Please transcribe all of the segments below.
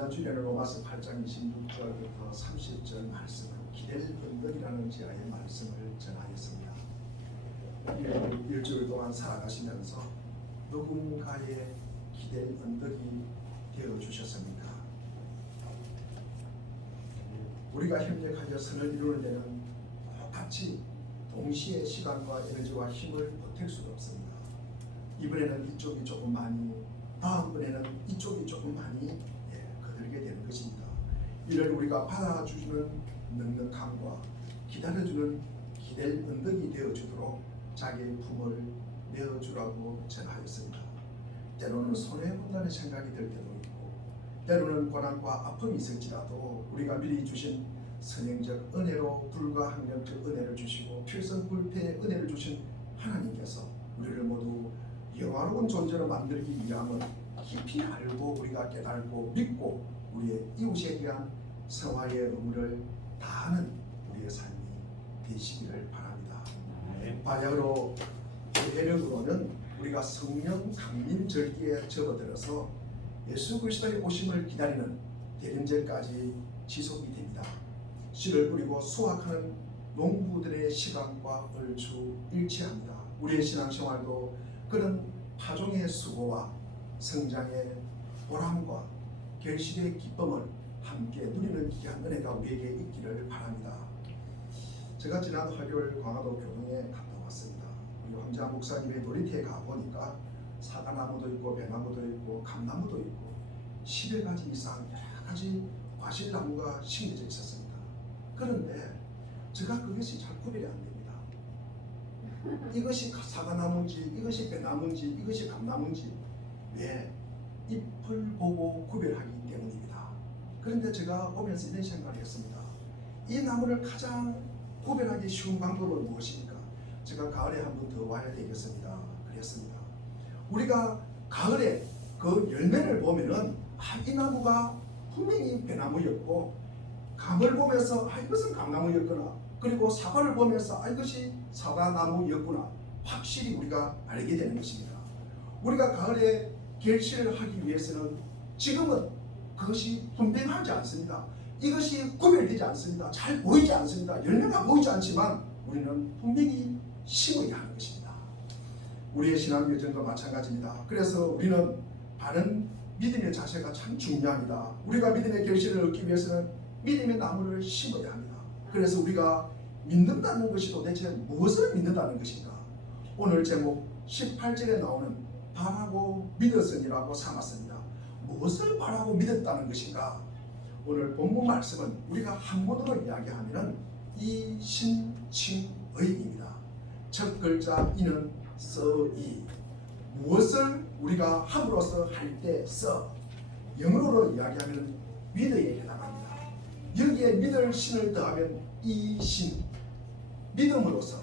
지난 주일에는 로마서 8장 26절부터 30절 말씀을 기댈 언덕이라는 지하의 말씀을 전하였습니다. 일주일 동안 살아가시면서 누군가의 기댈 언덕이 되어주셨습니까? 우리가 협력하여 선을 이루는 데는 똑같이 동시에 시간과 에너지와 힘을 보탤 수가 없습니다. 이번에는 이쪽이 조금 많이, 다음번에는 이쪽이 조금 많이 거들게 되는 것입니다. 이를 우리가 받아주는 넉넉함과 기다려주는 기댈 언덕이 되어주도록 자기의 품을 내어주라고 전하였습니다. 때로는 손해본다는 생각이 들 때도 있고, 때로는 고난과 아픔이 있을지라도 우리가 미리 주신 선행적 은혜로 불가항력적 은혜를 주시고 필성불패의 은혜를 주신 하나님께서 우리를 모두 영화로운 존재로 만들기 위함을 깊이 알고 우리가 깨달고 믿고 우리의 이웃에 대한 성화의 의무를 다하는 우리의 삶이 되시기를 바랍니다. 반야로 해력으로는 우리가 성령 강림 절기에 접어들어서 예수 그리스도의 오심을 기다리는 대림절까지 지속이 됩니다. 씨를 뿌리고 수확하는 농부들의 시간과 얼추 일치합니다. 우리의 신앙생활도 그런 파종의 수고와 성장의 보람과 결실의 기쁨을 함께 누리는 귀한 은혜가 우리에게 있기를 바랍니다. 제가 지난 화요일 광화도 교동에 갔다 왔습니다. 우리 황자 목사님의 놀이터에 가보니까 사과나무도 있고 배나무도 있고 감나무도 있고 10여 가지 이상 여러 가지 과실나무가 심겨져 있었습니다. 그런데 제가 그것이 잘 구별이 안 됩니다. 이것이 사과나무인지 이것이 배나무인지 이것이 감나무인지 왜? 잎을 보고 구별하기 때문입니다. 그런데 제가 오면서 이런 생각을 했습니다. 이 나무를 가장 구별하기 쉬운 방법은 무엇입니까? 제가 가을에 한 번 더 와야 되겠습니다. 그랬습니다. 우리가 가을에 그 열매를 보면은 이 나무가 분명히 배나무였고, 감을 보면서 이것은 감나무였구나, 그리고 사과를 보면서 이것이 사과나무였구나, 확실히 우리가 알게 되는 것입니다. 우리가 가을에 결실을 하기 위해서는 지금은 그것이 분명하지 않습니다. 이것이 구별되지 않습니다. 잘 보이지 않습니다. 열매가 보이지 않지만 우리는 분명히 심어야 하는 것입니다. 우리의 신앙 여정도 마찬가지입니다. 그래서 우리는 바른 믿음의 자세가 참 중요합니다. 우리가 믿음의 결실을 얻기 위해서는 믿음의 나무를 심어야 합니다. 그래서 우리가 믿는다는 것이 도대체 무엇을 믿는다는 것인가? 오늘 제목 18절에 나오는 바라고 믿었으니라고 삼았습니다. 무엇을 바라고 믿었다는 것인가? 오늘 본문 말씀은 우리가 한문으로 이야기하면 이신칭의입니다. 첫 글자 이는 써이, 무엇을 우리가 함으로써 할 때 써, 영어로 이야기하면 믿어에 해당합니다. 여기에 믿을 신을 더하면 이신, 믿음으로써,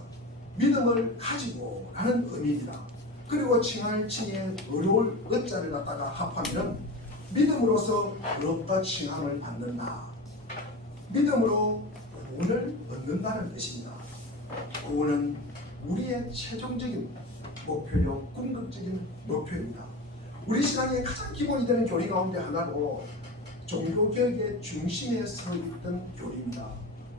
믿음을 가지고 라는 의미입니다. 그리고 칭할 칭에 어려울 어자를 갖다가 합하면 믿음으로써 어렵다 칭함을 받는다, 믿음으로 구원을 얻는다는 뜻입니다. 구원은 우리의 최종적인 목표요, 궁극적인 목표입니다. 우리 신앙의 가장 기본이 되는 교리 가운데 하나로 종교개혁의 중심에 서 있던 교리입니다.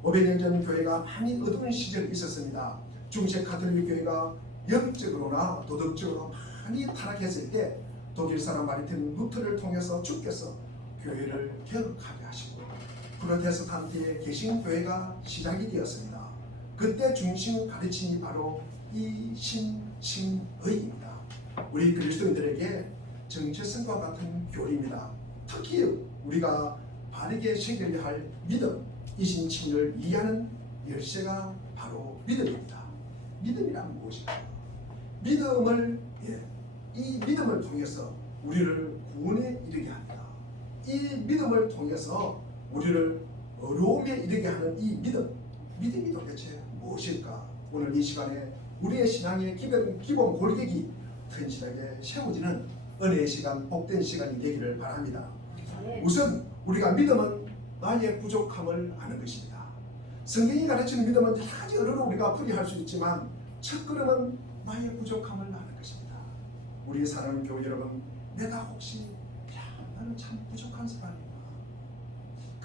500년 전 교회가 많이 어두운 시절이 있었습니다. 중세 가톨릭 교회가 영적으로나 도덕적으로 많이 타락했을 때 독일 사람 마르틴 루터를 통해서 주께서 교회를 개혁하게 하시고 프로테스탄트의 개신교회가 시작이 되었습니다. 그때 중심 가르침이 바로 이신칭의입니다. 우리 그리스도인들에게 정체성과 같은 교리입니다. 특히 우리가 바르게 새겨야 할 믿음, 이신칭의를 이해하는 열쇠가 바로 믿음입니다. 믿음이란 무엇일까? 믿음을, 이 믿음을 통해서 우리를 구원에 이르게 합니다. 이 믿음을 통해서 우리를 어려움에 이르게 하는 이 믿음이 도대체 무엇일까? 오늘 이 시간에 우리의 신앙의 기본 골격이 튼실하게 세워지는 은혜의 시간, 복된 시간이 되기를 바랍니다. 우선 우리가 믿음은 나의 부족함을 아는 것입니다. 성경이 가르치는 믿음은 여러 가지 언어로 우리가 풀이할 수 있지만 첫 걸음은 나의 부족함을 아는 것입니다. 우리 사랑하는 교우 여러분, 내가 혹시 나는 참 부족한 사람이구나,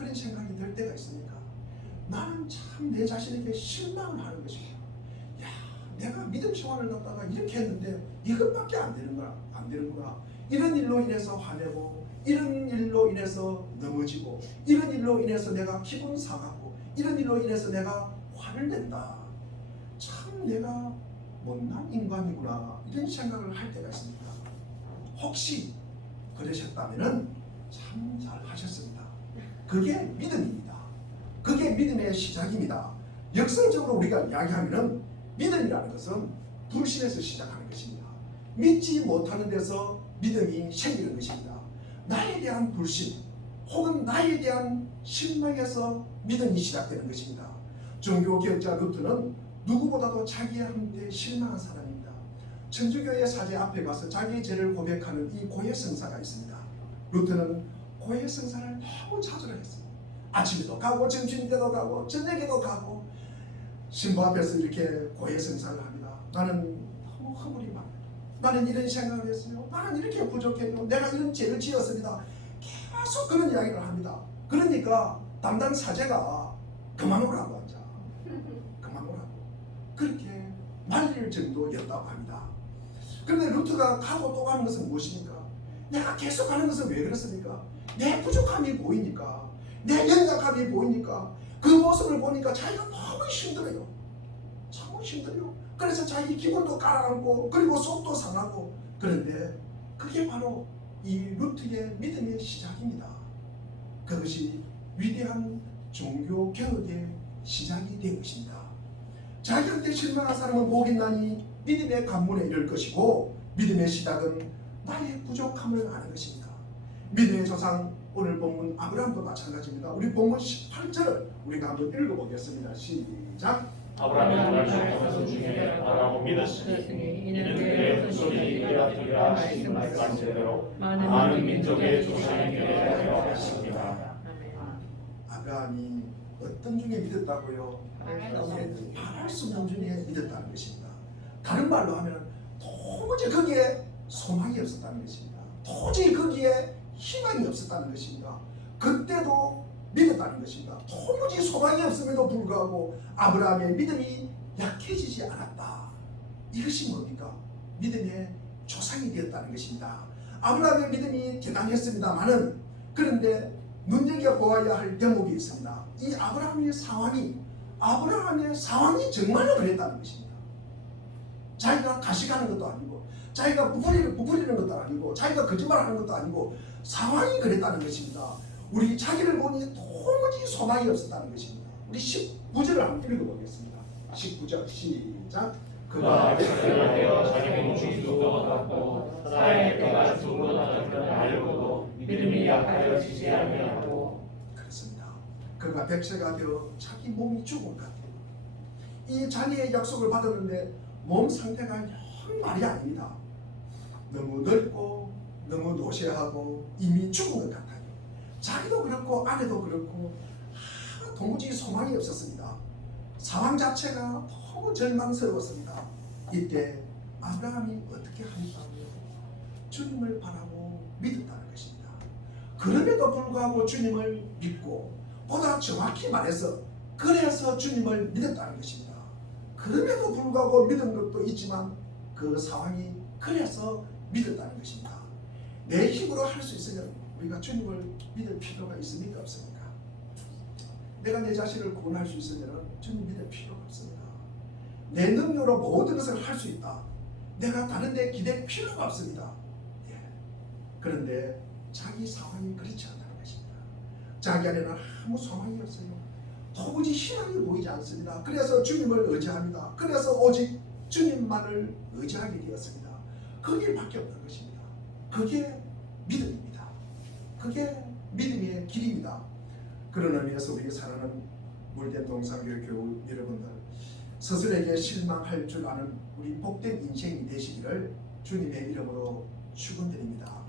그런 생각이 들 때가 있습니까? 나는 참 내 자신에게 실망을 하는 것입니다. 야, 내가 믿음 생활을 갖다가 이렇게 했는데 이것밖에 안 되는구나. 이런 일로 인해서 화내고, 이런 일로 인해서 넘어지고, 이런 일로 인해서 내가 기분 상하고, 이런 일로 인해서 내가 화를 낸다. 참 내가 못난 인간이구나, 이런 생각을 할 때가 있습니다. 혹시 그러셨다면 참 잘하셨습니다. 그게 믿음입니다. 그게 믿음의 시작입니다. 역설적으로 우리가 이야기하면 믿음이라는 것은 불신에서 시작하는 것입니다. 믿지 못하는 데서 믿음이 생기는 것입니다. 나에 대한 불신 혹은 나에 대한 실망에서 믿음이 시작되는 것입니다. 종교개혁자 루트는 누구보다도 자기한테 실망한 사람입니다. 천주교의 사제 앞에 가서 자기의 죄를 고백하는 이 고해성사가 있습니다. 루트는 고해성사를 너무 자주 했습니다. 아침에도 가고 점심 때도 가고 저녁에도 가고 신부 앞에서 이렇게 고해성사를 합니다. 나는 너무 허물이 많아요. 나는 이런 생각을 했어요. 나는 이렇게 부족해요. 내가 이런 죄를 지었습니다. 계속 그런 이야기를 합니다. 그러니까 담당 사제가 그만 오라고 하자. 그만 오라고. 그렇게 말릴 정도였다고 합니다. 그런데 루트가 가고 또 가는 것은 무엇입니까? 내가 계속 가는 것은 왜 그렇습니까? 내 부족함이 보이니까, 내 연약함이 보이니까, 그 모습을 보니까 자기가 너무 힘들어요. 참 힘들어요. 그래서 자기 기분도 깔아앉고, 그리고 속도 상하고. 그런데 그게 바로 이 루트의 믿음의 시작입니다. 그것이 위대한 종교 개혁의 시작이 된 것입니다. 자기한테 실망한 사람은 복이 나니 믿음의 관문에 이를 것이고, 믿음의 시작은 나의 부족함을 아는 것입니다. 믿음의 조상, 오늘 본문 아브라함도 마찬가지입니다. 우리 본문 18절을 우리가 한번 읽어보겠습니다. 시작. 아브라함이 하나님의 백성 중에 나라고 믿었으니 이는 그의 후손이 이르리라 하신 말씀대로 많은 민족의 조상이 되리라 하였습니다. 아브라함이 어떤 중에 믿었다고요? 말할 수 없는 중에 믿었다는 것입니다. 다른 말로 하면 도무지 거기에 소망이 없었다는 것입니다. 도저히 거기에 희망이 없었다는 것입니다. 그때도 믿었다는 것입니다. 도무지 소망이 없음에도 불구하고 아브라함의 믿음이 약해지지 않았다. 이것이 뭡니까? 믿음의 조상이 되었다는 것입니다. 아브라함의 믿음이 대단했습니다만은, 그런데 눈여겨보아야 할 대목이 있습니다. 이 아브라함의 상황이 정말로 그랬다는 것입니다. 자기가 가식하는 것도 아니고, 자기가 부풀리는 것도 아니고, 자기가 거짓말하는 것도 아니고, 상황이 그랬다는 것입니다. 우리 자기를 보니 도무지 소망이 없었다는 것입니다. 우리 19절을 한번 읽어보겠습니다. 19절 시작. 그가 백성이 되어 자기 몸이 죽은 것 같고 사양의 때가 죽은 것 같음을 알고도 믿음이 약하여 지지 아니하고. 그렇습니다. 그가 백세가 되어 자기 몸이 죽은 것 같아요. 이 자녀의 약속을 받았는데 몸 상태가 영 말이 아닙니다. 너무 늙고 너무 노쇠하고 이미 죽은 것 같아요. 자기도 그렇고 아내도 그렇고 도무지 소망이 없었습니다. 상황 자체가 너무 절망스러웠습니다. 이때 아브라함이 어떻게 하니까요? 주님을 바라고 믿었다는 것입니다. 그럼에도 불구하고 주님을 믿고, 보다 정확히 말해서 그래서 주님을 믿었다는 것입니다. 그럼에도 불구하고 믿은 것도 있지만 그 상황이 그래서 믿었다는 것입니다. 내 힘으로 할 수 있으면 우리가 주님을 믿을 필요가 있습니까? 없습니까? 내가 내 자신을 구원할 수 있으면 주님 믿을 필요가 없습니다. 내 능력으로 모든 것을 할 수 있다. 내가 다른 데 기댈 필요가 없습니다. 예. 그런데 자기 상황이 그렇지 않다는 것입니다. 자기 안에는 아무 소망이 없어요. 도무지 희망이 보이지 않습니다. 그래서 주님을 의지합니다. 그래서 오직 주님만을 의지하게 되었습니다. 그 길밖에 없는 것입니다. 그게 믿음입니다. 그게 믿음의 길입니다. 그런 의미에서 우리 사랑하는 물된 동상교회 교우 여러분들, 스스로에게 실망할 줄 아는 우리 복된 인생이 되시기를 주님의 이름으로 축원드립니다.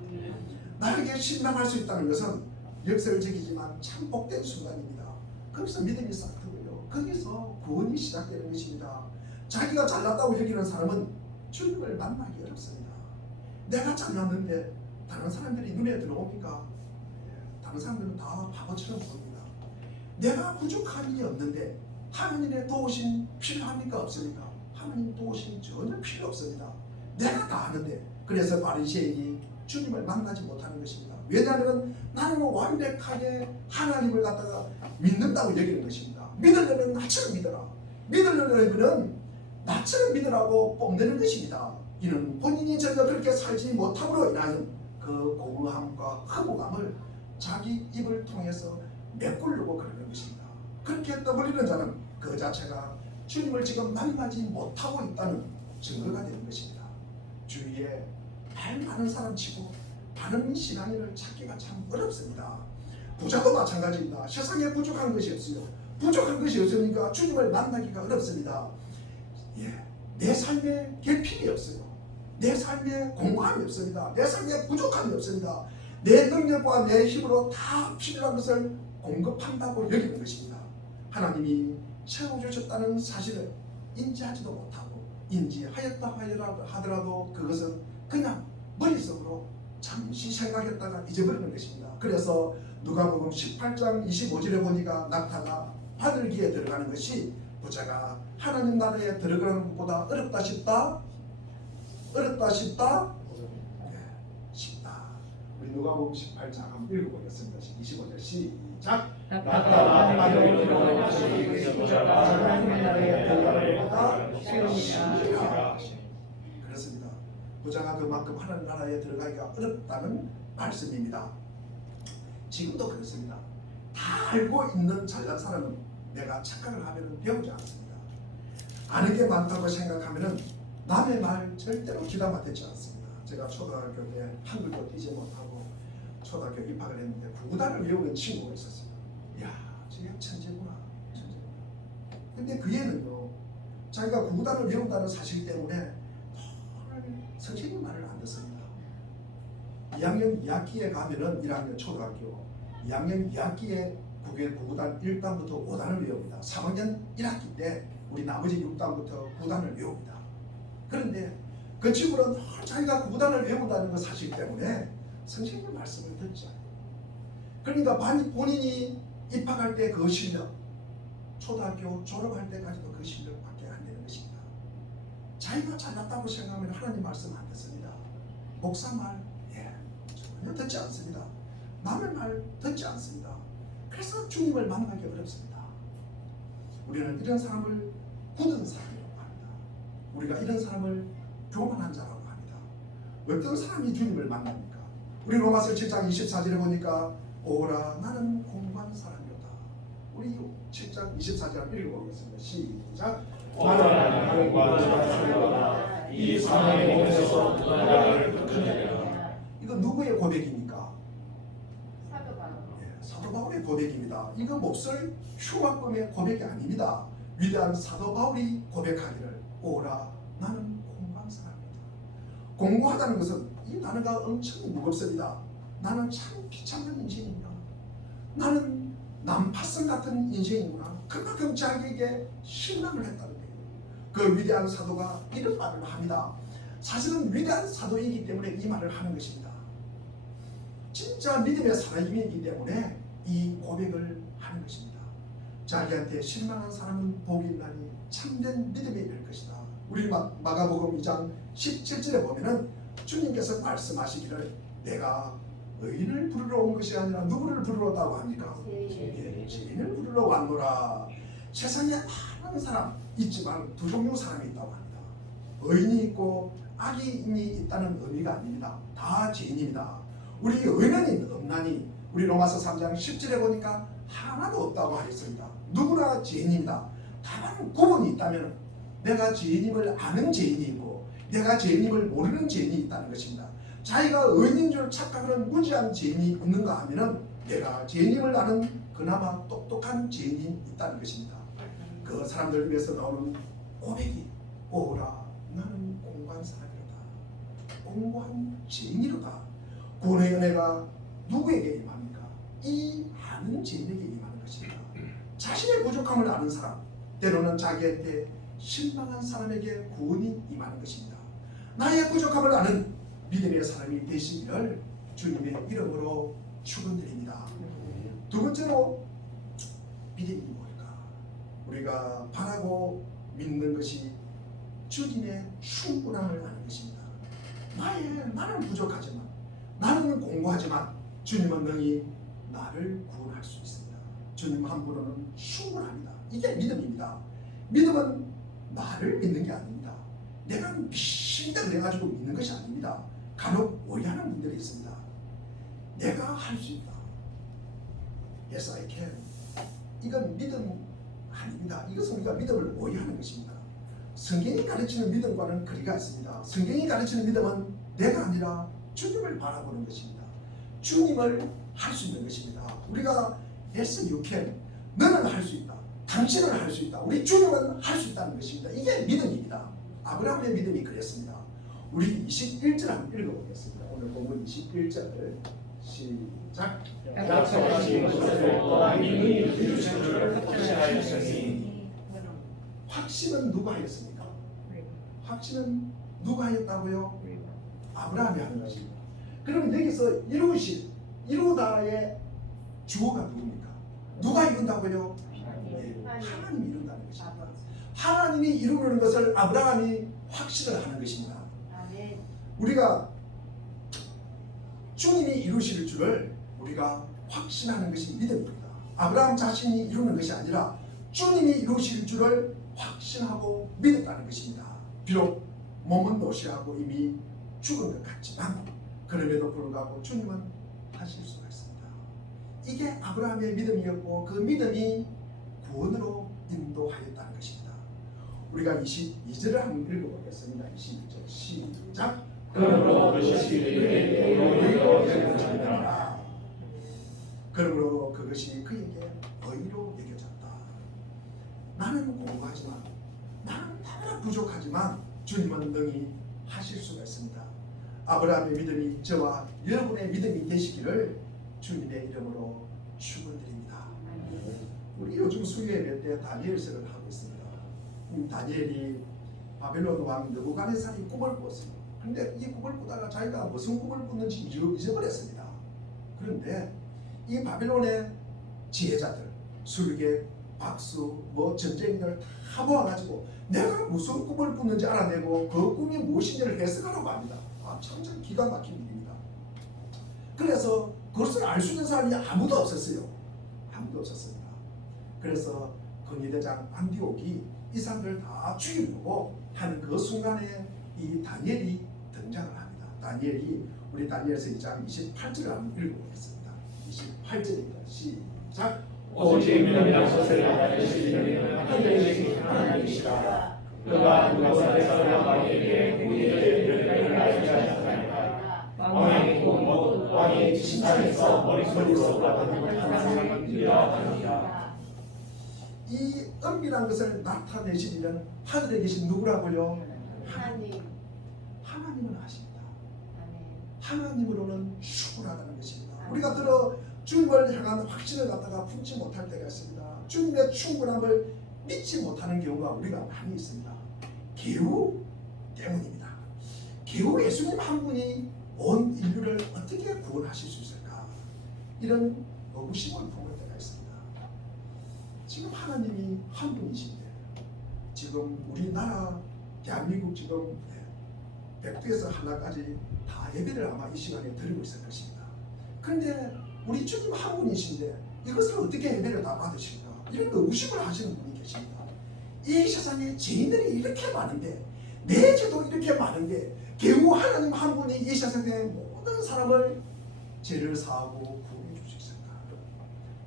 나에게 실망할 수 있다는 것은 역설적이지만 참 복된 순간입니다. 거기서 믿음이 싹 트고요. 거기서 구원이 시작되는 것입니다. 자기가 잘났다고 여기는 사람은 주님을 만나기 어렵습니다. 내가 잘났는데 다른 사람들이 눈에 들어옵니까? 다른 사람들은 다 바보처럼 보입니다. 내가 부족함이 없는데 하나님의 도우심 필요합니까? 없습니까? 하나님 도우심 전혀 필요 없습니다. 내가 다 아는데. 그래서 바리새인이 주님을 만나지 못하는 것입니다. 왜냐하면 나는 완벽하게 하나님을 갖다가 믿는다고 여기는 것입니다. 믿으려면 나처럼 믿어라. 믿으려면 나처럼 믿으라고 뽐내는 것입니다. 이는 본인이 전혀 그렇게 살지 못함으로 인하여 그 공허함과 허무감을 자기 입을 통해서 메꾸려고 그러는 것입니다. 그렇게 떠벌리는 자는 그 자체가 주님을 지금 만나지 못하고 있다는 증거가 되는 것입니다. 주위에 말 많은 사람 치고 바른 신앙인을 찾기가 참 어렵습니다. 부자도 마찬가지입니다. 세상에 부족한 것이 없어요. 부족한 것이 없으니까 주님을 만나기가 어렵습니다. 내 삶에 결핍이 없어요. 내 삶에 공허함이 없습니다. 내 삶에 부족함이 없습니다. 내 능력과 내 힘으로 다 필요한 것을 공급한다고 여기는 것입니다. 하나님이 채워주셨다는 사실을 인지하지도 못하고 인지하였다 하더라도 그것은 그냥 머릿속으로 잠시 생각했다가 잊어버리는 것입니다. 그래서 누가복음 18장 25절에 보니까 낙타가 바늘기에 들어가는 것이 부자가 하나님 나라에 들어가는 것보다 어렵다 싶다? 어렵다 싶다? 쉽다. 우리 누가복음 18장 한번 읽어보겠습니다. 25절 시작. 낙타가 바늘기에 들어가는 것이 부자가 하나님 나라에 들어가는 것보다 쉬우니라. 그렇습니다. 부자가 그만큼 하나님 나라에 들어가기가 어렵다는 말씀입니다. 지금도 그렇습니다. 다 알고 있는 잘난 사람은 내가 착각을 하면 배우지 않습니다. 아는 게 많다고 생각하면 남의 말 절대로 귀담아 듣지 않습니다. 제가 초등학교 때 한글도 띄지 못하고 초등학교 입학을 했는데 구구단을 외우는 친구가 있었어요. 이야, 저게 천재구나. 근데 그 애는요, 자기가 구구단을 외운다는 사실 때문에 선생님 말을 안 듣습니다. 2학년 2학기에 가면은 1학년 초등학교 2학년 2학기에 구구단 1단부터 5단을 외웁니다. 3학년 1학기 때 우리 나머지 6단부터 9단을 외웁니다. 그런데 그 친구는 자기가 9단을 외운다는 그 사실 때문에 선생님 말씀을 듣지 않아요. 그러니까 본인이 입학할 때 그 실력, 초등학교 졸업할 때까지도 그 실력밖에 안 되는 것입니다. 자기가 잘났다고 생각하면 하나님 말씀 안 듣습니다. 목사 말 전혀 듣지 않습니다. 남의 말 듣지 않습니다. 그래서 주님을 만나기 어렵습니다. 우리는 이런 사람을 굳은 사람이라고 합니다. 우리가 이런 사람을 교만한 자라고 합니다. 어떤 사람이 주님을 만납니까? 우리 로마서 7장 24절에 보니까 오라 나는 공부한 사람이다. 우리 7장 24절 읽어보겠습니다. 시작. 오라 나는 공부한 사람이다. 이 사망의 몸에서 누가 나를 끊으리라. 이거 누구의 고백입니까? 사도 바울. 사도 바울의 고백입니다. 이거 몹쓸 흉악범의 고백이 아닙니다. 위대한 사도 바울이 고백하기를 오라 나는 공부한 사람이다. 공부하다는 것은 이 단어가 엄청 무겁습니다. 나는 참 비참한 인생이구나. 나는 난파선 같은 인생이구나. 그만큼 자기에게 실망을 했다는 거예요. 그 위대한 사도가 이런 말을 합니다. 사실은 위대한 사도이기 때문에 이 말을 하는 것입니다. 진짜 믿음의 사람이기 때문에 이 고백을 하는 것입니다. 자기한테 실망한 사람은 복이 있나니 참된 믿음이 될 것이다. 우리 마가복음 2장 17절에 보면은 주님께서 말씀하시기를 내가 의인을 부르러 온 것이 아니라 누구를 부르러 왔다고 합니까? 죄인을 부르러 왔노라. 세상에 많은 사람 있지만 두 종류 사람이 있다고 합니다. 의인이 있고 악인이 있다는 의미가 아닙니다. 다 죄인입니다. 우리 의인은 없나니 우리 로마서 3장 10절에 보니까 하나도 없다고 하였습니다. 누구나 죄인입니다. 다만 구분이 있다면 내가 죄인임을 아는 죄인이 있고 내가 죄인임을 모르는 죄인이 있다는 것입니다. 자기가 의인인 줄 착각하는 무지한 죄인이 있는가 하면은 내가 죄인임을 아는 그나마 똑똑한 죄인이 있다는 것입니다. 그 사람들 위해서 나오는 고백이 오라 나는 공부한 사람이로다. 공부한 죄인이로다. 구원의 은혜가 누구에게 임합니까? 이 아는 죄인에게 임하는 것입니다. 자신의 부족함을 아는 사람, 때로는 자기한테 실망한 사람에게 구원이 임하는 것입니다. 나의 부족함을 아는 믿음의 사람이 되시기를 주님의 이름으로 축원드립니다. 두 번째로 믿음이 뭘까? 우리가 바라고 믿는 것이 주님의 충분함을 아는 것입니다. 나는 부족하지만, 나는 공고하지만 주님은 능히 나를 구원할 수 있습니다. 주님 한 분은 충분합니다. 이게 믿음입니다. 믿음은 나를 믿는 게 아닙니다. 내가 믿는다 그래가지고 믿는 것이 아닙니다. 간혹 오해하는 분들이 있습니다. 내가 할 수 있다. Yes, I can. 이건 믿음 아닙니다. 이것은 우리가 믿음을 오해하는 것입니다. 성경이 가르치는 믿음과는 거리가 있습니다. 성경이 가르치는 믿음은 내가 아니라 주님을 바라보는 것입니다. 주님을 할 수 있는 것입니다. 우리가 Yes, you can. 너는 할 수 있다. 당신은 할 수 있다. 우리 주님은 할 수 있다는 것입니다. 이게 믿음입니다. 아브라함의 믿음이 그랬습니다. 우리 21절 한번 읽어보겠습니다. 오늘 본문 21절 시작. 약속하신 것을 하나님이 이루실 줄 확신하였으니. 확신은 누가 하였습니까? 확신은 누가 하였다고요? 아브라함이 하는 것입니다. 그럼 여기서 이루다의 주어가 누굽니까? 누가 이룬다고요? 하나님이 이룬다는 것입니다. 하나님이 이루는 것을 아브라함이 확신을 하는 것입니다. 우리가 주님이 이루실 줄을 우리가 확신하는 것이 믿음입니다. 아브라함 자신이 이루는 것이 아니라 주님이 이루실 줄을 확신하고 믿었다는 것입니다. 비록 몸은 노쇠하고 이미 죽은 것 같지만 그럼에도 불구하고 주님은 하실 수가 있습니다. 이게 아브라함의 믿음이었고 그 믿음이 구원으로 인도하였다는 것입니다. 우리가 22절을 한번 읽어보겠습니다. 22절 시작. 그러므로 그것이 그에게 의로 여겨졌다. 그러므로 그것이 그에게 의로 여겨졌다. 나는 공부하지만, 나는 너무나 부족하지만 주님은 능히 하실 수가 있습니다. 아브라함의 믿음이 저와 여러분의 믿음이 되시기를 주님의 이름으로 축원드립니다. 우리 요즘 수요예배 때 다니엘서를 하고 있습니다. 다니엘이 바벨론 왕 느부갓네살이 꿈을 꿨어요. 근데 이 꿈을 꾸다가 자기가 무슨 꿈을 꿨는지 잊어버렸습니다. 그런데 이 바벨론의 지혜자들, 술객, 박수, 전쟁들 다 모아가지고 내가 무슨 꿈을 꿨는지 알아내고 그 꿈이 무엇인지를 해석하라고 합니다. 참 기가 막힌 일입니다. 그래서 그것을 알 수 있는 사람이 아무도 없었어요. 아무도 없었습니다. 그래서 근위대장 안디옥이 이 사람들 다 죽이려고 하는 그 순간에 이 다니엘이 등장을 합니다. 다니엘이 우리 다니엘서 2장 28절을 한번 읽어보겠습니다. 28절입니다. 시작. 오직 너희가 서서히 하시는 하늘의 하나님이시라. 그가 누가사대사와 왕에게 우리의 일을 알게 하셨나이다. 왕의 꿈은 왕의 침상에서 머릿속으로 받은 환상을 이라 하니라. 이 은밀한 것을 나타내시려면 하늘에 계신 누구라고요? 하나님은 아십니다. 하나님으로는 충분하다는 것입니다. 우리가 들어 주님을 향한 확신을 갖다가 품지 못할 때가 있습니다. 주님의 충분함을 믿지 못하는 경우가 우리가 많이 있습니다. 계우 때문입니다. 계우 예수님 한 분이 온 인류를 어떻게 구원하실 수 있을까? 이런 의구심을 품을 때가 있습니다. 지금 하나님이 한 분이신데 지금 우리나라 대한민국 지금 백두에서 하나까지 다 예배를 아마 이 시간에 드리고 있을 것입니다. 그런데 우리 주님 한 분이신데 이것을 어떻게 예배를 다 받으실까? 이런 의구심을 하시는 분이 계십니다. 이 세상에 죄인들이 이렇게 많은데 내 죄도 이렇게 많은데 겨우 하나님 한 분이 이 세상의 모든 사람을 죄를 사하고 구원해 주셨을까?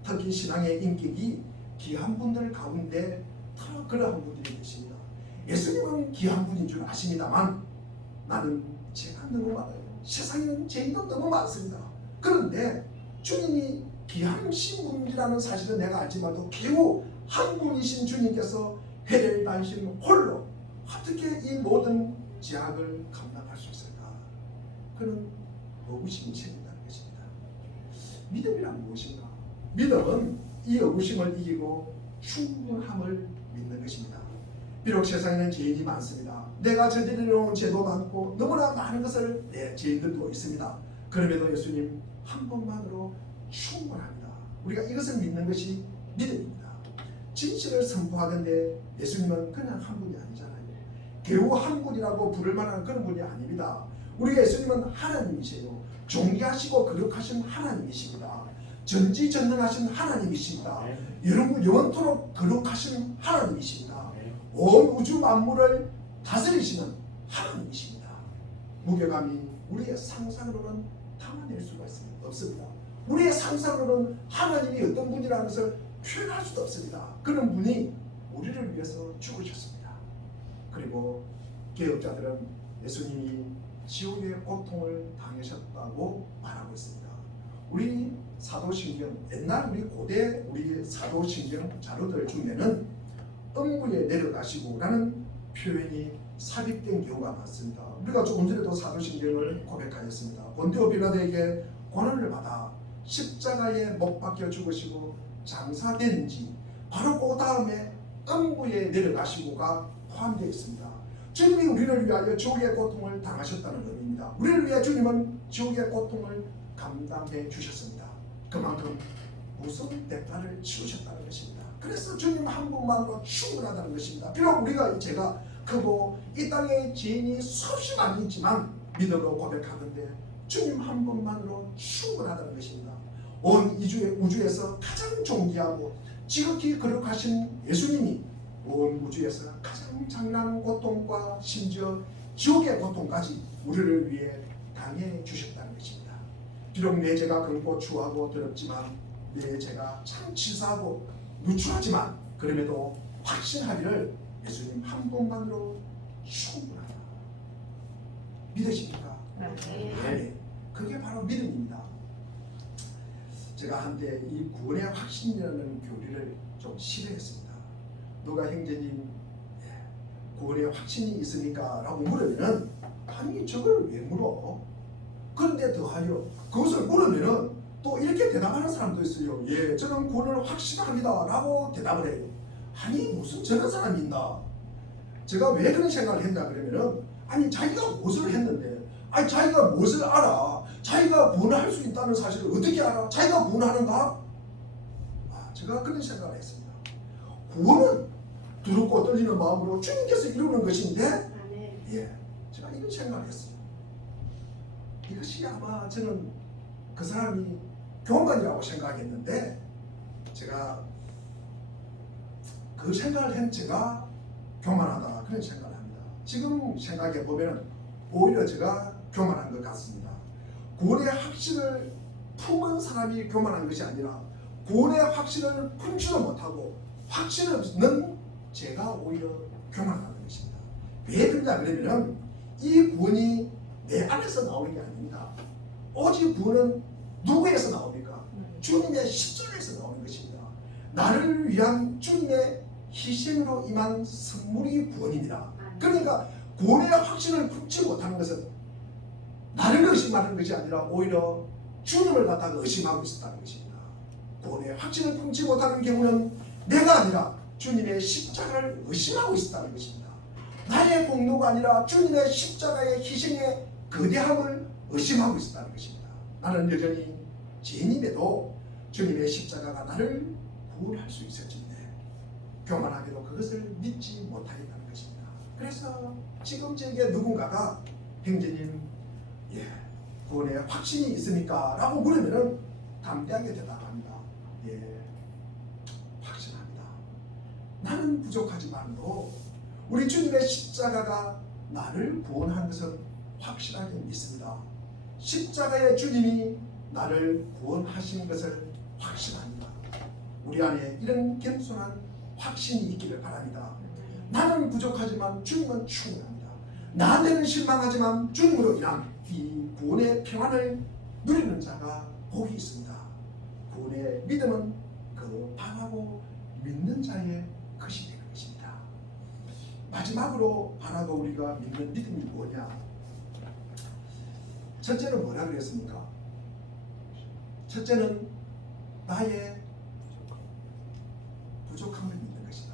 특히 신앙의 인격이 귀한 분들 가운데 더 그러한 분들이 계십니다. 예수님은 귀한 분인 줄 아십니다만 나는 죄가 너무 많아요. 세상에는 죄인도 너무 많습니다. 그런데 주님이 귀하신 분이라는 사실은 내가 알지만도 겨우 한 분이신 주님께서 해를 다니신 홀로 어떻게 이 모든 죄악을 감당할 수 있을까? 그는 의구심이 생긴다는 것입니다. 믿음이란 무엇인가? 믿음은 이 의구심을 이기고 충분함을 믿는 것입니다. 비록 세상에는 죄인이 많습니다. 내가 저지르는 죄도 많고 너무나 많은 것을 죄인들도 있습니다. 그럼에도 예수님 한 분만으로 충분합니다. 우리가 이것을 믿는 것이 믿음입니다. 진실을 선포하건대 예수님은 그냥 한 분이 아니잖아요. 겨우 한 분이라고 부를 만한 그런 분이 아닙니다. 우리 예수님은 하나님이세요. 존귀하시고 거룩하신 하나님이십니다. 전지전능하신 하나님이십니다. 여러분 영원토록 거룩하신 하나님이십니다. 온 우주 만물을 다스리시는 하나님이십니다. 무게감이 우리의 상상으로는 담아낼 수가 없습니다. 우리의 상상으로는 하나님이 어떤 분이라는 것을 표현할 수도 없습니다. 그런 분이 우리를 위해서 죽으셨습니다. 그리고 개혁자들은 예수님이 지옥의 고통을 당하셨다고 말하고 있습니다. 우리 사도신경, 옛날 우리 고대 우리 사도신경 자료들 중에는 음부에 내려가시고 라는 표현이 삽입된 경우가 많습니다. 우리가 조금 전에도 사도신경을 고백하였습니다. 본디오 빌라도에게 고난을 받아 십자가에 못 박혀 죽으시고 장사된 지 바로 그 다음에 음부에 내려가시고가 포함되어 있습니다. 주님이 우리를 위하여 지옥의 고통을 당하셨다는 의미입니다. 우리를 위해 주님은 지옥의 고통을 감당해 주셨습니다. 그만큼 무슨 대가를 치르셨다는 것입니다. 그래서 주님 한 분만으로 충분하다는 것입니다. 비록 우리가 제가 크고 이 땅에 죄인이 수없이 많이 있지만 믿음으로 고백하는데 주님 한 분만으로 충분하다는 것입니다. 온 우주에서 가장 존귀하고 지극히 거룩하신 예수님이 온 우주에서 가장 장난 고통과 심지어 지옥의 고통까지 우리를 위해 당해 주셨다는 것입니다. 비록 내 죄가 검고 추하고 더럽지만 내 죄가 참 치사하고 누추하지만 그럼에도 확신하기를 예수님 한 분만으로 충분하다. 믿으십니까? 네. 그게 바로 믿음입니다. 제가 한때 이 구원의 확신이라는 교리를 좀 싫어했습니다. 누가 형제님 구원의 확신이 있습니까? 라고 물으면은 아니 저걸 왜 물어? 그런데 더하여 그것을 물으면은 또 이렇게 대답하는 사람도 있어요. 예, 저는 구원을 확신합니다 라고 대답을 해요. 아니 무슨 저런 사람이 있나? 제가 왜 그런 생각을 했냐 그러면은 아니 자기가 무엇을 했는데 아니 자기가 무엇을 알아? 자기가 구원할 수 있다는 사실을 어떻게 알아? 자기가 구원하는가? 제가 그런 생각을 했습니다. 구원은 두렵고 떨리는 마음으로 주님께서 이루는 것인데 예, 제가 이런 생각을 했어요. 이것이 아마 저는 그 사람이 교만이라고 생각했는데 제가 그 생각을 한 제가 교만하다 그런 생각을 합니다. 지금 생각해 보면 오히려 제가 교만한 것 같습니다. 구원의 확신을 품은 사람이 교만한 것이 아니라 구원의 확신을 품지도 못하고 확신 없는 제가 오히려 교만하는 것입니다. 왜 그러냐 그러면 이 구원이 내 안에서 나오는 게 아닙니다. 오직 구원은 누구에서 나옵니까? 주님의 십자가에서 나오는 것입니다. 나를 위한 주님의 희생으로 임한 선물이 구원입니다. 그러니까 구원의 확신을 품지 못하는 것은 나를 의심하는 것이 아니라 오히려 주님을 갖다가 의심하고 있었다는 것입니다. 구원의 확신을 품지 못하는 경우는 내가 아니라 주님의 십자가를 의심하고 있었다는 것입니다. 나의 공로가 아니라 주님의 십자가의 희생의 거대함을 의심하고 있었다는 것입니다. 나는 여전히 죄인임에도 주님의 십자가가 나를 구원할 수 있었는데 교만하게도 그것을 믿지 못하겠다는 것입니다. 그래서 지금 저에게 누군가가 형제님 구원의 확신이 있습니까? 라고 물으면은 담대하게 대답합니다. 예, 확신합니다. 나는 부족하지만도 우리 주님의 십자가가 나를 구원한 것은 확실하게 믿습니다. 십자가의 주님이 나를 구원하신 것을 확신합니다. 우리 안에 이런 겸손한 확신이 있기를 바랍니다. 나는 부족하지만 주님은 충분합니다. 나한테는 실망하지만 주님으로 인한 이 구원의 평안을 누리는 자가 복이 있습니다. 구원의 믿음은 그 바라고 믿는 자의 것이 되는 것입니다. 마지막으로 바라고 우리가 믿는 믿음이 뭐냐? 첫째는 뭐라 그랬습니까? 첫째는 나의 부족함을 믿는 것이다.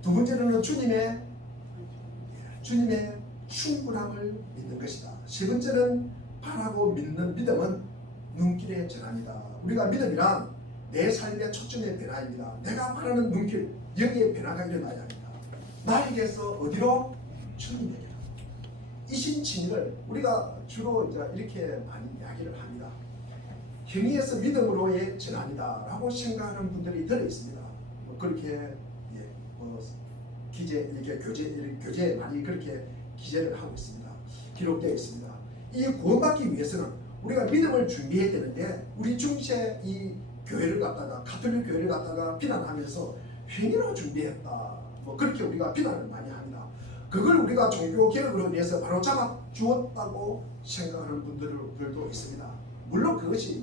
두 번째는 주님의 충분함을 믿는 것이다. 세 번째는 바라고 믿는 믿음은 눈길의 전환이다. 우리가 믿음이란 내 삶의 초점의 변화입니다. 내가 바라는 눈길, 여기에 변화가 일어나야 합니다. 나에게서 어디로? 주님에게로. 이신칭의를 우리가 주로 이제 이렇게 많이 이야기를 합니다. 행위에서 믿음으로의 전환이다라고 생각하는 분들이 들어 있습니다. 그렇게 기재 이게 교재에 많이 그렇게 기재를 하고 있습니다. 기록되어 있습니다. 이 구원받기 위해서는 우리가 믿음을 준비해야 되는데 우리 중세 이 교회를 갖다가 가톨릭 교회를 갖다가 비난하면서 행위로 준비했다. 그렇게 우리가 비난을 많이 합니다. 그걸 우리가 종교 개혁으로 인해서 바로 잡아 주었다고 생각하는 분들도 있습니다. 물론 그것이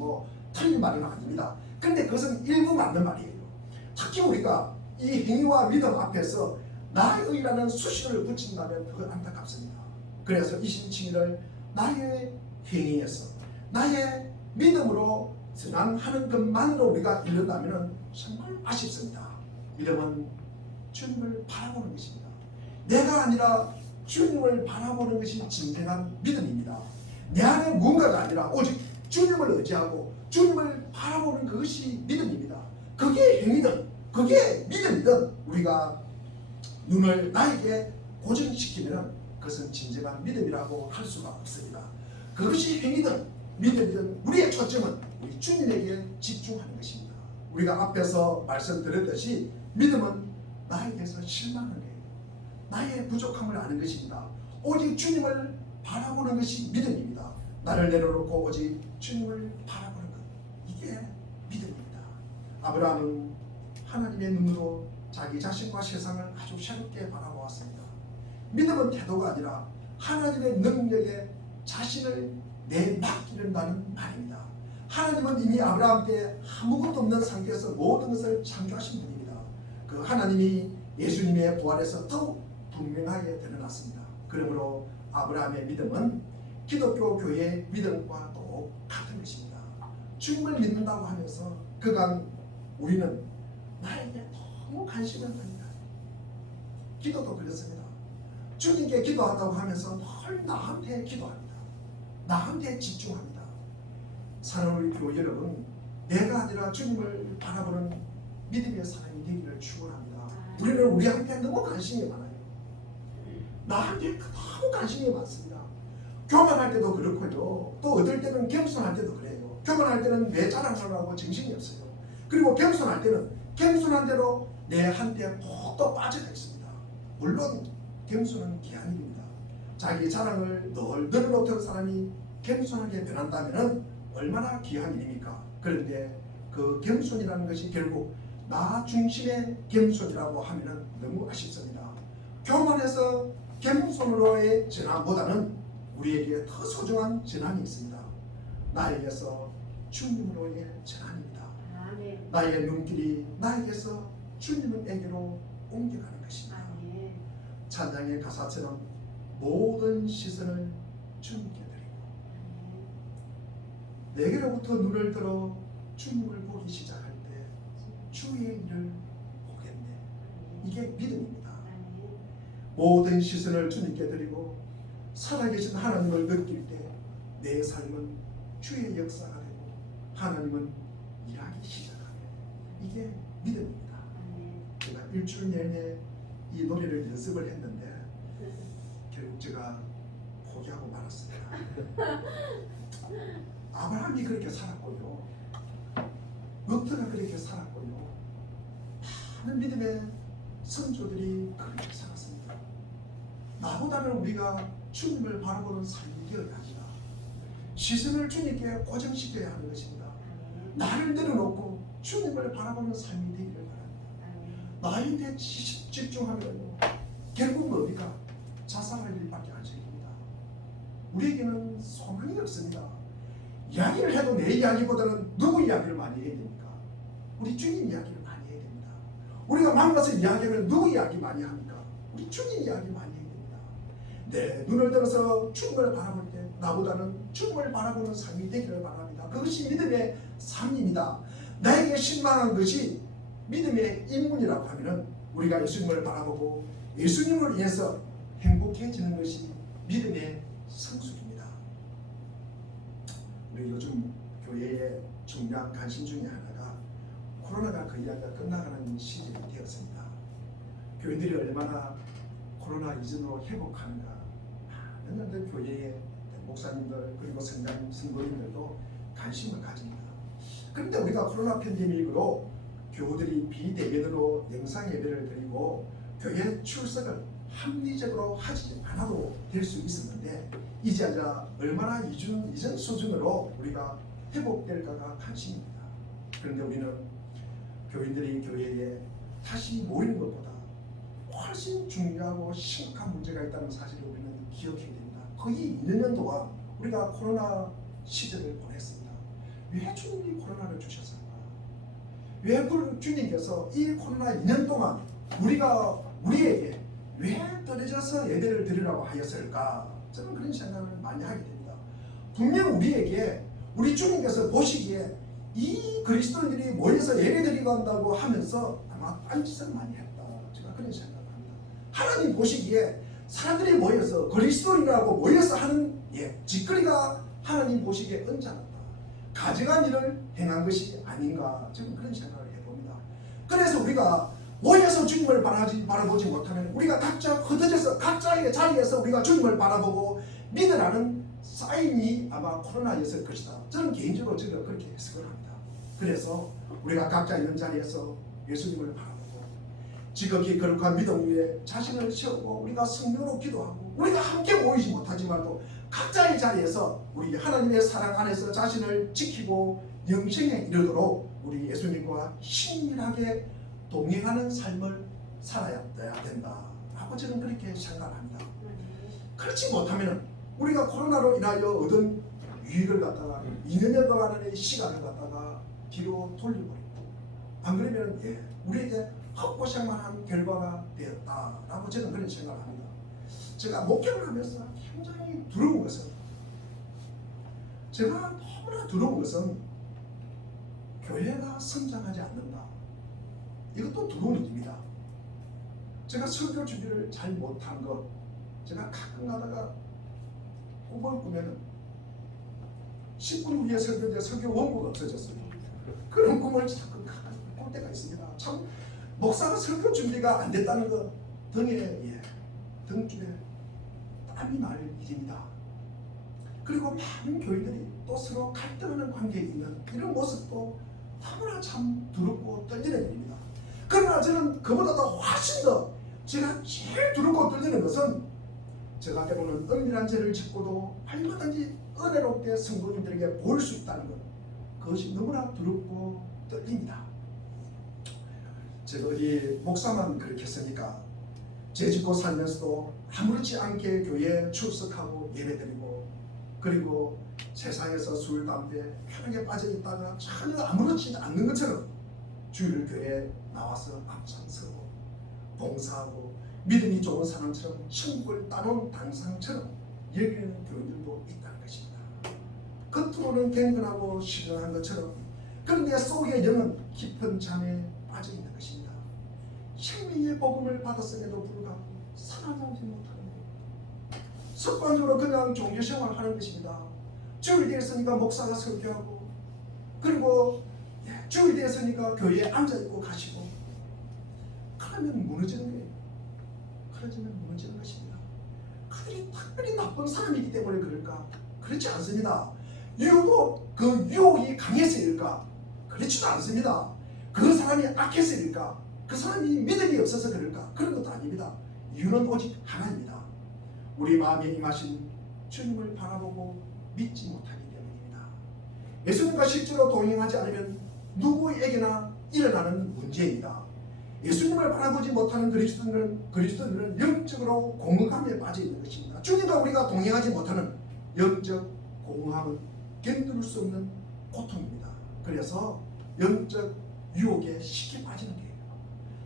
틀린 말은 아닙니다. 그런데 그것은 일부 맞는 말이에요. 특히 우리가 이 행위와 믿음 앞에서 나의라는 수식을 붙인다면 그건 안타깝습니다. 그래서 이신칭의를 나의 행위에서 나의 믿음으로 전환하는 것만으로 우리가 이른다면 정말 아쉽습니다. 믿음은 주님을 바라보는 것입니다. 내가 아니라 주님을 바라보는 것이 진정한 믿음입니다. 내 안에 무언가가 아니라 오직 주님을 의지하고 주님을 바라보는 그것이 믿음입니다. 그게 행위든 그게 믿음이든 우리가 눈을 나에게 고정시키면 그것은 진정한 믿음이라고 할 수가 없습니다. 그것이 행위든 믿음이든 우리의 초점은 우리 주님에게 집중하는 것입니다. 우리가 앞에서 말씀드렸듯이 믿음은 나에게서 실망을 해요. 나의 부족함을 아는 것입니다. 오직 주님을 바라보는 것이 믿음입니다. 나를 내려놓고 오직 주님을 바라보는 것, 이게 믿음입니다. 아브라함은 하나님의 눈으로 자기 자신과 세상을 아주 새롭게 바라보았습니다. 믿음은 태도가 아니라 하나님의 능력에 자신을 내맡기는다는 말입니다. 하나님은 이미 아브라함 때 아무것도 없는 상태에서 모든 것을 창조하신 분입니다. 그 하나님이 예수님의 부활에서 더욱 분명하게 드러났습니다. 그러므로 아브라함의 믿음은 기독교 교회의 믿음과 똑같은 것입니다. 주님을 믿는다고 하면서 그간 우리는 나에게 너무 관심을 합니다. 기도도 그렇습니다. 주님께 기도한다고 하면서 늘 나한테 기도합니다. 나한테 집중합니다. 사랑하는 우리 교회 여러분, 내가 아니라 주님을 바라보는 믿음의 사람이 되기를 축원합니다. 우리는 우리한테 너무 관심이 많아요. 나한테 너무 관심이 많습니다. 교만할 때도 그렇고요. 또 어떨 때는 겸손할 때도 그래요. 교만할 때는 내 자랑하려고 정신이 없어요. 그리고 겸손할 때는 겸손한 대로 내한테 푹 빠져가 있습니다. 물론 겸손은 귀한 일입니다. 자기 자랑을 늘 늘어놓던 사람이 겸손하게 변한다면 얼마나 귀한 일입니까? 그런데 그 겸손이라는 것이 결국 나 중심의 겸손이라고 하면 너무 아쉽습니다. 교만해서 겸손으로의 전환보다는 우리에게 더 소중한 전환이 있습니다. 나에게서 주님으로의 전환입니다. 아멘. 나의 눈길이 나에게서 주님에게로 옮겨가는 것입니다. 아멘. 찬양의 가사처럼 모든 시선을 주님께 드리고 내게로부터 눈을 들어 주님을 보기 시작할 때 주의 일을 보겠네. 이게 믿음입니다. 아멘. 모든 시선을 주님께 드리고 살아계신 하나님을 느낄 때 내 삶은 주의 역사가 되고 하나님은 일하기 시작하네. 이게 믿음입니다. 아멘. 제가 일주일 내내 이 노래를 연습을 했는데 결국 제가 포기하고 말았습니다. 아브라함이 그렇게 살았고요. 롯가 그렇게 살았고요. 많은 믿음의 선조들이 그렇게 살았습니다. 나보다는 우리가 주님을 바라보는 삶이 되어야 합니다. 시선을 주님께 고정시켜야 하는 것입니다. 나를 내려놓고 주님을 바라보는 삶이 되기를 바랍니다. 나한테 집중하면 결국 뭡니까? 자살할 일밖에 안 생깁니다. 우리에게는 소망이 없습니다. 이야기를 해도 내 이야기보다는 누구 이야기를 많이 해야 됩니까? 우리 주님 이야기를 많이 해야 됩니다. 우리가 만나서 이야기를 누구 이야기 많이 합니까? 우리 주님 이야기 많이 해야 됩니다. 내 눈을 들어서 주님을 바라볼 때 나보다는 주님을 바라보는 삶이 되기를 바랍니다. 그것이 믿음의 삶입니다. 나에게 실망한 것이 믿음의 인문이라고 하면 우리가 예수님을 바라보고 예수님을 위해서 행복해지는 것이 믿음의 성숙입니다. 우리 요즘 교회의 중요한 관심 중에 하나가 코로나가 거의 이제 끝나가는 시즌이 되었습니다. 교인들이 얼마나 코로나 이전으로 회복하는가 많은 교회의 목사님들 그리고 성도님들도 관심을 가집니다. 그런데 우리가 코로나 팬데믹으로 교우들이 비대면으로 영상 예배를 드리고 교회 출석을 합리적으로 하지 않아도 될 수 있었는데 이제 얼마나 이전 수준으로 우리가 회복될까가 관심입니다. 그런데 우리는 교인들이 교회에 다시 모이는 것보다 훨씬 중요하고 심각한 문제가 있다는 사실을 우리는 기억해야 됩니다. 거의 2년 동안 우리가 코로나 시절을 보냈습니다. 왜 주님이 코로나를 주셨을까? 왜 주님께서 이 코로나 2년 동안 우리에게 왜 떨어져서 예배를 드리라고 하였을까? 저는 그런 생각을 많이 하게 됩니다. 분명 우리 주님께서 보시기에 이 그리스도인들이 모여서 예배드리고 한다고 하면서 아마 딴짓을 많이 했다. 제가 그런 생각을 합니다. 하나님 보시기에 사람들이 모여서 그리스도인이라고 모여서 하는 짓거리가 하나님 보시기에 언짢았다. 가증한 일을 행한 것이 아닌가 저는 그런 생각을 해봅니다. 그래서 우리가 모여서 주님을 바라보지 못하면 우리가 각자 흩어져서 각자의 자리에서 우리가 주님을 바라보고 믿으라는 사인이 아마 코로나였을 것이다. 저는 개인적으로 제가 그렇게 해석을 합니다. 그래서 우리가 각자 있는 자리에서 예수님을 바라보고 지극히 거룩한 믿음 위에 자신을 세우고 우리가 성령으로 기도하고 우리가 함께 모이지 못하지만도 각자의 자리에서 우리 하나님의 사랑 안에서 자신을 지키고 영생에 이르도록 우리 예수님과 친밀하게 동행하는 삶을 살아야 된다 하고 저는 그렇게 생각합니다. 그렇지 못하면 우리가 코로나로 인하여 얻은 유익을 갖다가 2년여 동안의 시간을 갖다가 뒤로 돌려버리고 안 그러면 우리에게 헛고생만 한 결과가 되었다라고 저는 그런 생각을 합니다. 제가 목회를 하면서 굉장히 두려운 것은 교회가 성장하지 않는다. 이것도 두려운 일입니다. 제가 설교 준비를 잘 못한 것 제가 가끔 가다가 꿈을 꾸면 10분 후에 설교 원고가 없어졌어요. 그런 꿈을 자꾸 꿀 때가 있습니다. 참 목사가 설교 준비가 안 됐다는 것 등줄에 땀이 날 일입니다. 그리고 많은 교인들이 또 서로 갈등하는 관계에 있는 이런 모습도 너무나 참 두렵고 떨리는 일입니다. 그러나 저는 그보다 더 훨씬 더 제가 제일 두렵고 떨리는 것은 제가 때로는 은밀한 죄를 짓고도 얼마든지 은혜롭게 성도님들에게 보일 수 있다는 것 그것이 너무나 두렵고 떨립니다. 제가 어디 목사만 그렇게 했으니까 죄 짓고 살면서도 아무렇지 않게 교회에 출석하고 예배드리고 그리고 세상에서 술, 담배 편하게 빠져있다가 전혀 아무렇지 않는 것처럼 주일 교회에 나와서 앞장서고 봉사하고 믿음이 좋은 사람처럼 천국을 따놓은 당상처럼 여기는 교인들도 있다는 것입니다. 겉으로는 경건하고 신령한 것처럼 그런데 속의 영은 깊은 잠에 빠져있는 것입니다. 생명의 복음을 받았음에도 불구하고 살아나지 못하는 거예요. 습관적으로 그냥 종교생활을 하는 것입니다. 주일에 있으니까 목사가 설교하고 그리고 주일에 있으니까 교회에 앉아있고 가시고 그러면 무너지는 거예요. 그러지면 무너지는 것입니다. 그들이 특별히 나쁜 사람이기 때문에 그럴까? 그렇지 않습니다. 유혹도 그 유혹이 강해서일까? 그렇지도 않습니다. 그 사람이 악해서일까? 그 사람이 믿음이 없어서 그럴까? 그런 것도 아닙니다. 이유는 오직 하나입니다. 우리 마음에 임하신 주님을 바라보고 믿지 못하기 때문입니다. 예수님과 실제로 동행하지 않으면 누구에게나 일어나는 문제입니다. 예수님을 바라보지 못하는 그리스도인들은 영적으로 공허함에 빠져 있는 것입니다. 주님과 우리가 동행하지 못하는 영적 공허함은 견딜 수 없는 고통입니다. 그래서 영적 유혹에 쉽게 빠지는 거예요.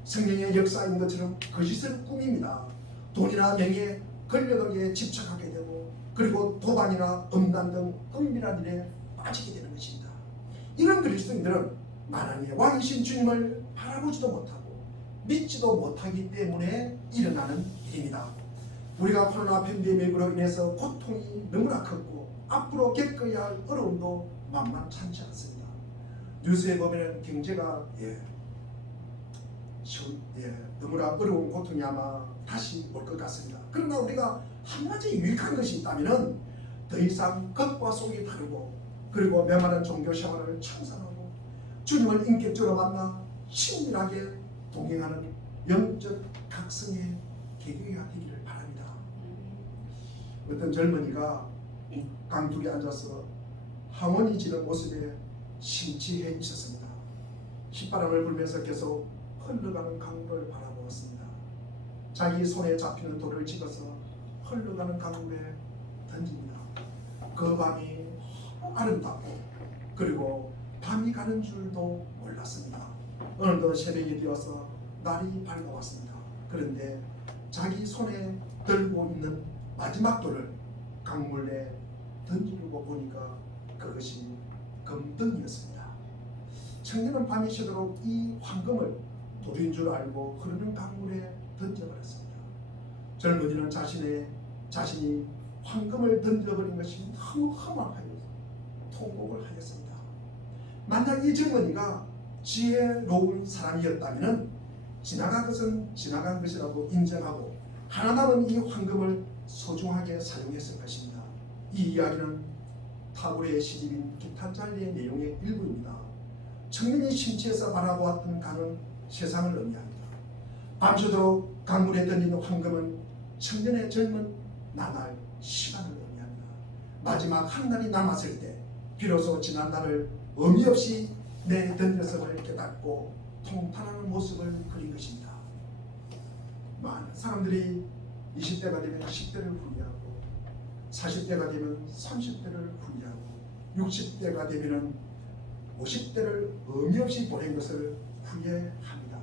성령의 역사인 것처럼 거짓을 꾸밉니다. 돈이나 명예, 권력에 집착하게 되고 그리고 도박이나 음란 등 은밀한 일에 빠지게 되는 것입니다. 이런 그리스도인들은 만왕의 왕이신 주님을 바라보지도 못하고 믿지도 못하기 때문에 일어나는 일입니다. 우리가 코로나 팬데믹으로 인해서 고통이 너무나 컸고 앞으로 겪어야 할 어려움도 만만찮지 않습니다. 뉴스에 보면 경제가 너무나 어려운 고통이 아마 다시 올 것 같습니다. 그러나 우리가 한 가지 유익한 것이 있다면 더 이상 겉과 속이 다르고 그리고 메마른 종교 생활을 청산하고 주님을 인격적으로 만나 친밀하게 동행하는 영적 각성의 계기가 되기를 바랍니다. 어떤 젊은이가 강둑에 앉아서 항원이 지는 모습에 심취해 있었습니다. 휘바람을 불면서 계속 흘러가는 강물을 바라보았습니다. 자기 손에 잡히는 돌을 집어서 흘러가는 강물에 던집니다. 그 밤이 아름답고 그리고 밤이 가는 줄도 몰랐습니다. 어느덧 새벽이 되어서 날이 밝아왔습니다. 그런데 자기 손에 들고 있는 마지막 돌을 강물에 던지려고 보니까 그것이 금덩이였습니다. 청년은 밤이 새도록 이 황금을 돌인 줄 알고 흐르는 강물에 던져버렸습니다. 젊은이는 자신이 황금을 던져버린 것이 너무 허망하여 통곡을 하였습니다. 만약 이 젊은이가 지혜로운 사람이었다면 지나간 것은 지나간 것이라고 인정하고 하나 남은 이 황금을 소중하게 사용했을 것입니다. 이 이야기는 타고레의 시집인 기탄잘리의 내용의 일부입니다. 청년이 심취해서 바라보았던 강은 세상을 의미합니다. 밤새도록 강물에 던진 황금은 청년의 젊은 나날 시간을 의미합니다. 마지막 한 날이 남았을 때 비로소 지난 날을 의미 없이 내던졌음을 깨닫고 통탄하는 모습을 그린 것입니다. 많은 사람들이 20대가 되면 10대를 후회하고 40대가 되면 30대를 후회하고 60대가 되면 50대를 의미 없이 보낸 것을 후회합니다.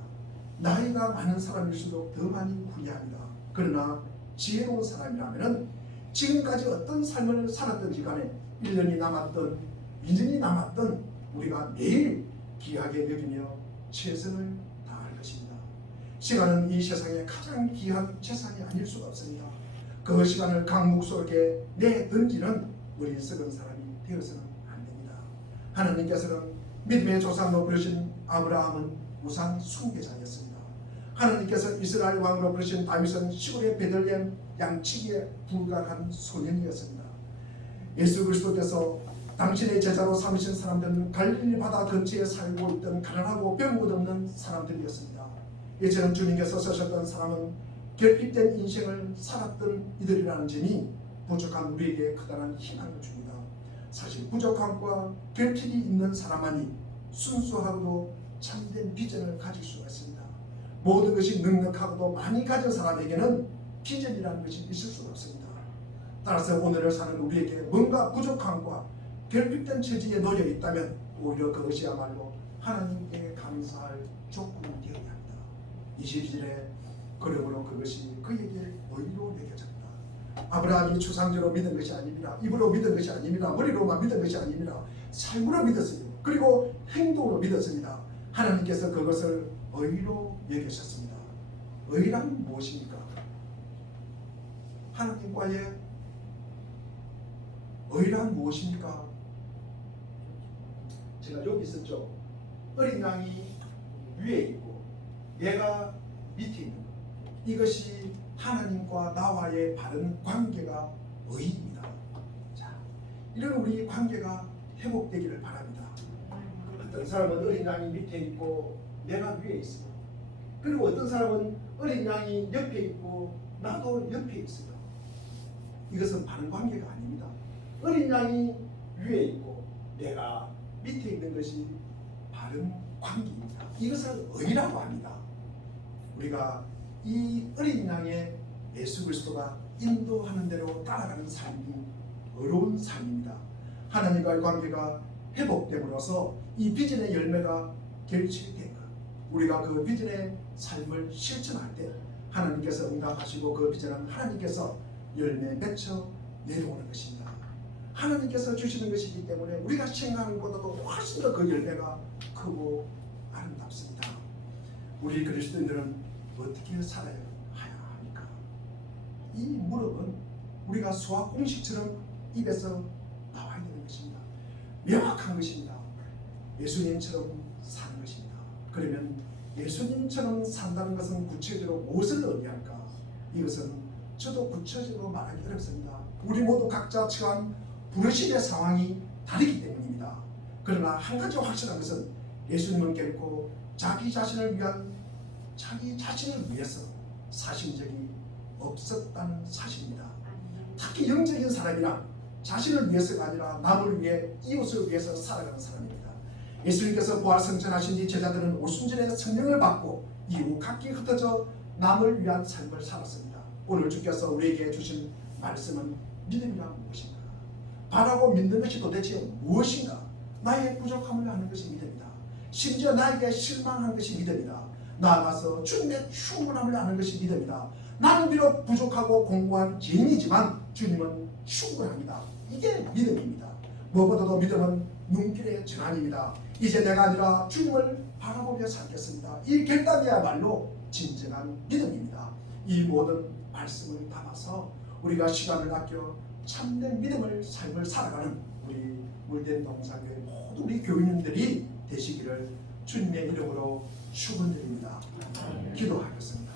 나이가 많은 사람일수록 더 많이 후회합니다. 그러나 지혜로운 사람이라면 지금까지 어떤 삶을 살았든지 간에 1년이 남았든 2년이 남았든 우리가 매일 귀하게 여기며 최선을 다할 것입니다. 시간은 이 세상에 가장 귀한 재산이 아닐 수가 없습니다. 그 시간을 강물 속에 내던지는 어리석은 사람이 되어서는 안 됩니다. 하나님께서는 믿음의 조상으로 부르신 아브라함은 우상 숭배자였습니다. 하나님께서 이스라엘 왕으로 부르신 다윗은 시골의 베들레헴 양치기에 불과한 소년이었습니다. 예수 그리스도께서 당신의 제자로 삼으신 사람들은 갈릴리 바다 근처에 살고 있던 가난하고 뼈못 없는 사람들이었습니다. 이처럼 주님께서 쓰셨던 사람은 결핍된 인생을 살았던 이들이라는 점이 부족한 우리에게 커다란 희망을 줍니다. 사실 부족함과 결핍이 있는 사람만이 순수하고도 참된 비전을 가질 수가 있습니다. 모든 것이 넉넉하고도 많이 가진 사람에게는 비전이라는 것이 있을 수가 없습니다. 따라서 오늘을 사는 우리에게 뭔가 부족함과 결핍된 처지에 놓여 있다면 오히려 그것이야말로 하나님께 감사할 조건이 되어야 합니다. 22절에 그러므로 그것이 그에게 의로 여겨졌다. 아브라함이 추상적으로 믿은 것이 아닙니다. 입으로 믿은 것이 아닙니다. 머리로만 믿은 것이 아닙니다. 삶으로 믿었습니다. 그리고 행동으로 믿었습니다. 하나님께서 그것을 의로 여기셨습니다. 의란 무엇입니까? 하나님과의 의란 무엇입니까? 제가 여기 있었죠. 어린 양이 위에 있고 얘가 밑에 있는 것. 이것이 하나님과 나와의 바른 관계가 의입니다. 자, 이런 우리 관계가 회복되기를 바랍니다. 어떤 사람은 어린 양이 밑에 있고 내가 위에 있어요. 그리고 어떤 사람은 어린 양이 옆에 있고 나도 옆에 있어요. 이것은 바른 관계가 아닙니다. 어린 양이 위에 있고 내가 밑에 있는 것이 바른 관계입니다. 이것을 의라고 합니다. 우리가 이 어린 양의 예수 그리스도가 인도하는 대로 따라가는 삶이 어려운 삶입니다. 하나님과의 관계가 회복됨으로써 이 비전의 열매가 결실된 것. 우리가 그 비전의 삶을 실천할 때 하나님께서 응답하시고 그 비전은 하나님께서 열매 맺혀 내려오는 것입니다. 하나님께서 주시는 것이기 때문에 우리가 생각하는 것보다도 훨씬 더 그 열매가 크고 아름답습니다. 우리 그리스도인들은 어떻게 살아야 합니까? 이 무릎은 우리가 수학 공식처럼 입에서 나와야 되는 것입니다. 명확한 것입니다. 예수님처럼 사는 것입니다. 그러면 예수님처럼 산다는 것은 구체적으로 무엇을 의미할까? 이것은 저도 구체적으로 말하기 어렵습니다. 우리 모두 각자 처한 부르심의 상황이 다르기 때문입니다. 그러나 한 가지 확실한 것은 예수님은 결코 자기 자신을 위해서 사신 적이 없었다는 사실입니다. 특히 영적인 사람이란 자신을 위해서가 아니라 남을 위해, 이웃을 위해서 살아가는 사람입니다. 예수님께서 부활승천하신 뒤 제자들은 오순절에 성령을 받고 이후 각기 흩어져 남을 위한 삶을 살았습니다. 오늘 주께서 우리에게 주신 말씀은 믿음이란 무엇인가? 바라고 믿는 것이 도대체 무엇인가? 나의 부족함을 아는 것이 믿음이다. 심지어 나에게 실망하는 것이 믿음이다. 나아가서 주님의 충분함을 아는 것이 믿음이다. 나는 비록 부족하고 공고한 죄인이지만 주님은 충분합니다. 이게 믿음입니다. 무엇보다도 믿음은 눈길의 전환입니다. 이제 내가 아니라 주님을 바라보며 살겠습니다. 이 결단이야말로 진정한 믿음입니다. 이 모든 말씀을 담아서 우리가 시간을 아껴 참된 믿음을 삶을 살아가는 우리 물된 동산교회 모든 우리 교인들이 되시기를 주님의 이름으로 축원드립니다. 기도하겠습니다.